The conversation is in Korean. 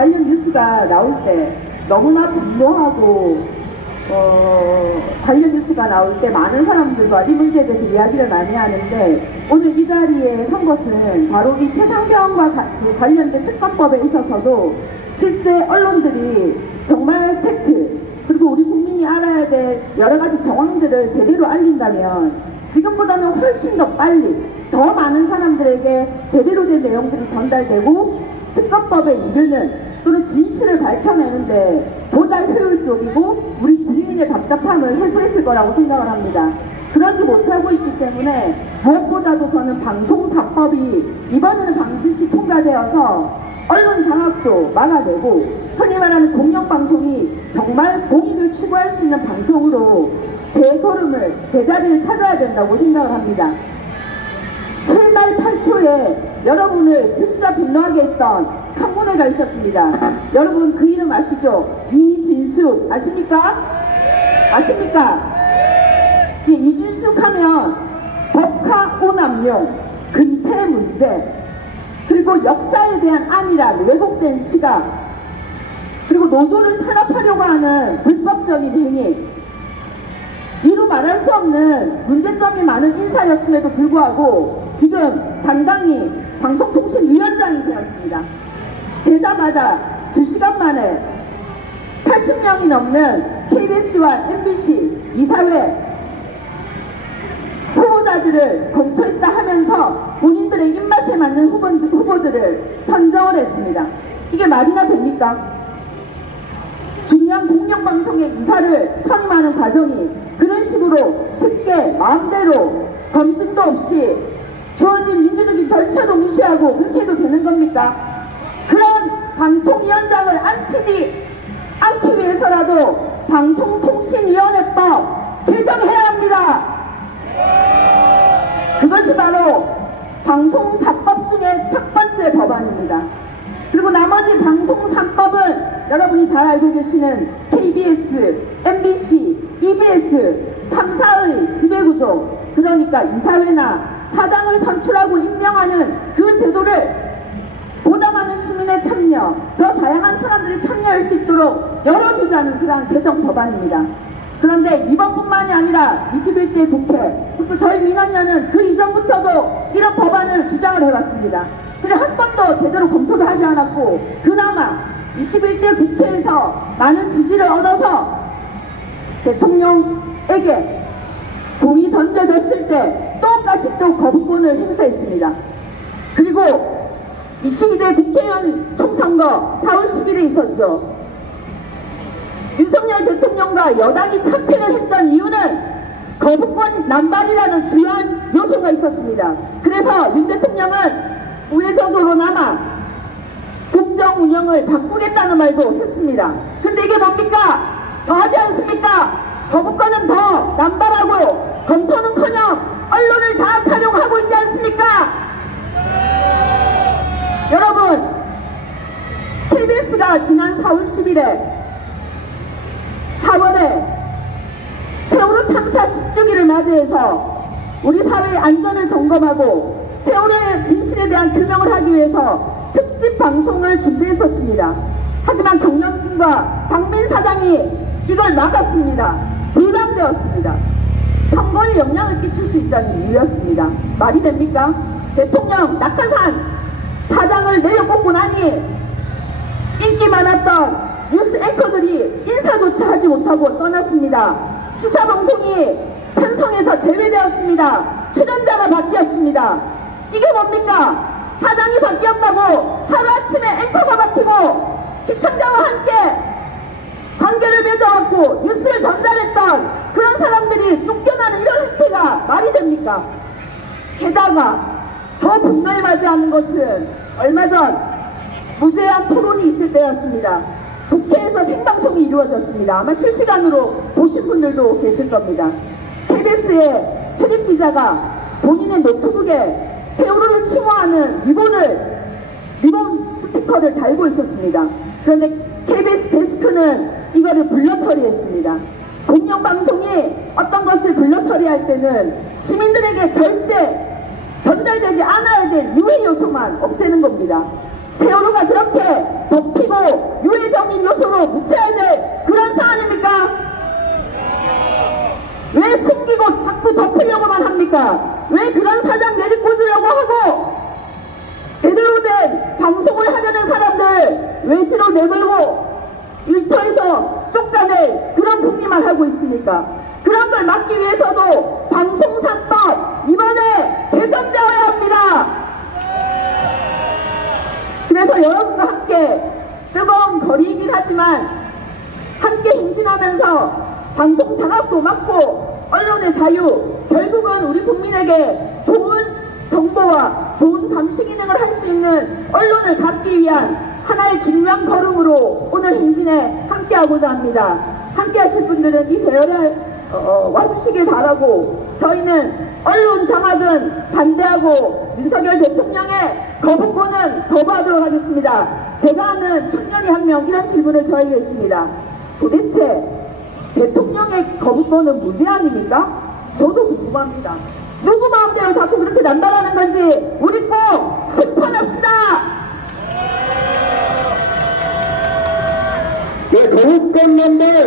관련 뉴스가 나올 때 너무나 분노하고 관련 뉴스가 나올 때 많은 사람들과 이 문제에 대해서 이야기를 많이 하는데, 오늘 이 자리에 선 것은 바로 이 최상병과 관련된 특검법에 있어서도 실제 언론들이 정말 팩트, 그리고 우리 국민이 알아야 될 여러 가지 정황들을 제대로 알린다면 지금보다는 훨씬 더 빨리 더 많은 사람들에게 제대로 된 내용들이 전달되고 특검법에 이르는 또는 진실을 밝혀내는데 보다 효율적이고 우리 국민의 답답함을 해소했을 거라고 생각을 합니다. 그러지 못하고 있기 때문에 무엇보다도 저는 방송사법이 이번에는 반드시 통과되어서 언론 장악도 막아내고 흔히 말하는 공영방송이 정말 공익을 추구할 수 있는 방송으로 제걸음을, 제자리를 찾아야 된다고 생각을 합니다. 7말 8초에 여러분을 진짜 분노하게 했던 청문회가 있었습니다. 여러분 그 이름 아시죠? 이진숙 아십니까? 아십니까? 예, 이진숙 하면 법카 오남용, 근태 문제, 그리고 역사에 대한 안일한 왜곡된 시각, 그리고 노조를 탄압하려고 하는 불법적인 행위, 이루 말할 수 없는 문제점이 많은 인사였음에도 불구하고 지금 당당히 방송통신위원장이 되었습니다. 되자마자 2시간 만에 80명이 넘는 KBS와 MBC 이사회 후보자들을 검토했다 하면서 본인들의 입맛에 맞는 후보들을 선정을 했습니다. 이게 말이나 됩니까? 중요한 공영방송의 이사를 선임하는 과정이 그런 식으로 쉽게 마음대로 검증도 없이 주어진 민주적인 절차도 무시하고 그렇게 해도 되는 겁니까? 그런 방통위원장을 앉히지 않기 위해서라도 방송통신위원회법 개정해야 합니다. 그것이 바로 방송사법 중에 첫 번째 법안입니다. 그리고 나머지 방송 3법은 여러분이 잘 알고 계시는 KBS, MBC, EBS 3사의 지배구조, 그러니까 이사회나 사장을 선출하고 임명하는 그 제도를 보다 많은 시민의 참여, 더 다양한 사람들이 참여할 수 있도록 열어주자는 그러한 개정 법안입니다. 그런데 이번뿐만이 아니라 21대 국회, 또 저희 민원연은 그 이전부터도 이런 법안을 주장을 해왔습니다. 근데 한 번도 제대로 검토도 하지 않았고, 그나마 21대 국회에서 많은 지지를 얻어서 대통령에게 공이 던져졌을 때 똑같이 또 거부권을 행사했습니다. 그리고 22대 국회의원 총선거 4월 10일에 있었죠. 윤석열 대통령과 여당이 참패를 했던 이유는 거부권 남발이라는 주요한 요소가 있었습니다. 그래서 윤 대통령은 우회적으로나마 국정 운영을 바꾸겠다는 말도 했습니다. 근데 이게 뭡니까? 더하지 않습니까? 거부권은 더 남발하고 검토는커녕 언론을 장악하려고 하고 있지 않습니까? 여러분, KBS가 지난 4월 10일에 4월에 세월호 참사 10주기를 맞이해서 우리 사회의 안전을 점검하고 세월호의 진실에 대한 규명을 하기 위해서 특집 방송을 준비했었습니다. 하지만 경영진과 박민 사장이 이걸 막았습니다. 불방되었습니다. 선거에 영향을 끼칠 수 있다는 이유였습니다. 말이 됩니까? 대통령 낙하산 사장을 내려꽂고 나니 인기 많았던 뉴스 앵커들이 인사조차 하지 못하고 떠났습니다. 시사방송이 편성에서 제외되었습니다. 출연자가 바뀌었습니다. 이게 뭡니까? 사장이 바뀌었다고 하루아침에 앵커가 바뀌고 시청자와 함께 관계를 맺어갖고 뉴스를 전달했던 그런 사람들이 쫓겨나는 이런 행태가 말이 됩니까? 게다가 더 분노에 맞이하는 것은 얼마 전 무제한 토론이 있을 때였습니다. 국회에서 생방송이 이루어졌습니다. 아마 실시간으로 보신 분들도 계실 겁니다. KBS의 출입기자가 본인의 노트북에 세월호를 추모하는 리본 스티커를 달고 있었습니다. 그런데 KBS 데스크는 이거를 불러 처리했습니다. 공영방송이 어떤 것을 불러 처리할 때는 시민들에게 절대 전달되지 않아야 될 유해 요소만 없애는 겁니다. 세월호가 그렇게 덮이고 유해적인 요소로 묻혀야 될 그런 사안입니까? 왜 숨기고 자꾸 덮으려고만 합니까? 왜 그런 사장 내리꽂으려고 하고 제대로 된 방송을 하려는 사람들 외지로 내몰고 일터에서 쫓아낼 그런 풍기만 하고 있습니까? 그런 걸 막기 위해서도 방송사법 이번에 개정되어야 합니다. 그래서 여러분과 함께 뜨거운 거리이긴 하지만 함께 행진하면서 방송 장악도 막고 언론의 자유, 결국은 우리 국민에게 좋은 정보와 좋은 감시 기능을 할 수 있는 언론을 갖기 위한 하나의 중요한 걸음으로 오늘 행진에 함께하고자 합니다. 함께하실 분들은 이 대열에 와주시길 바라고, 저희는 언론 장악은 반대하고 윤석열 대통령의 거부권은 거부하도록 하겠습니다. 제가 아는 청년이 한 명 이런 질문을 저에게 했습니다. 도대체 대통령의 거부권은 무제한입니까? 저도 궁금합니다. 누구 마음대로 자꾸 그렇게 남발하는 건지 우리 꼭 심판합시다. 거부권 남발